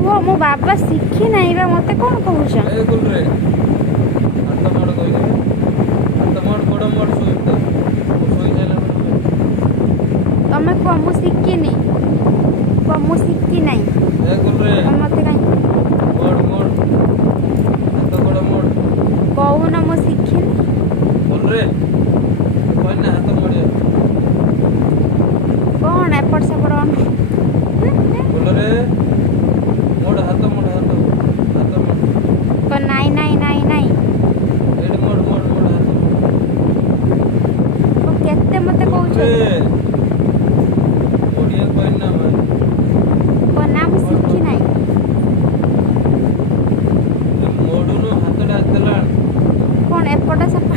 ରୁହ ମୋ ବାବା ଶିଖି ନାହିଁ ବା ମତେ କଣ କହୁଛ? ଏ ଗୁଲରେ ହାତ ମୋଡ଼ କହିଲେ ହାତ ମୋଡ଼ ଗୋଡ଼ ମୋଡ଼ ଶୋଇବି ତ ଶୋଇ ସାରିଲା ପରେ ତମେ କୁହ ମୁଁ ଶିଖିନି କୁହ ମୁଁ ଶିଖି ନାହିଁ ଏ ଗୁଲରେ ମତେ କାହିଁ ମୋଡ଼ ମୋଡ଼ ହାତ ଗୋଡ଼ ମୋଡ଼ କହୁନ ମୁଁ ଶିଖିନି ଗୁଲରେ କହିନା ହାତ ମୋଡ଼ିଆ କଣ ଏପଟ ସେପଟ ଗୁଲରେ ମୋଡ଼ ହାତ ମୋଡ଼ ହାତ ହାତ ମୋଡ଼ ନାଇଁ ନାଇଁ ନାଇଁ ନାଇଁ ଏଇଠି ମୋଡ଼ ମୋଡ଼ ମୋଡ଼ ହାତ କେତେ ମତେ କହୁଛ ଓଡ଼ିଆ କହିନା ଭାଇ ନା ମୁଁ ଶିଖି ନାହିଁ ମୋଡ଼ୁନୁ ହାତଟା ତେଲ ଆଣ କଣ ଏପଟ ସେପଟ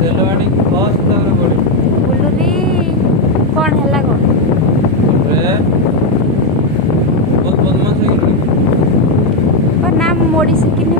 ତେଲ ଆଣିକି ଖସ ତାପରେ ଗୋଡ଼ି ବୁଲୁନି କଣ ହେଲା କଣ ରେ ବହୁତ ବଦମାସ ହେଇଗଲୁଣି ନା ମୁଁ ମୋଡ଼ି ଶିଖିନି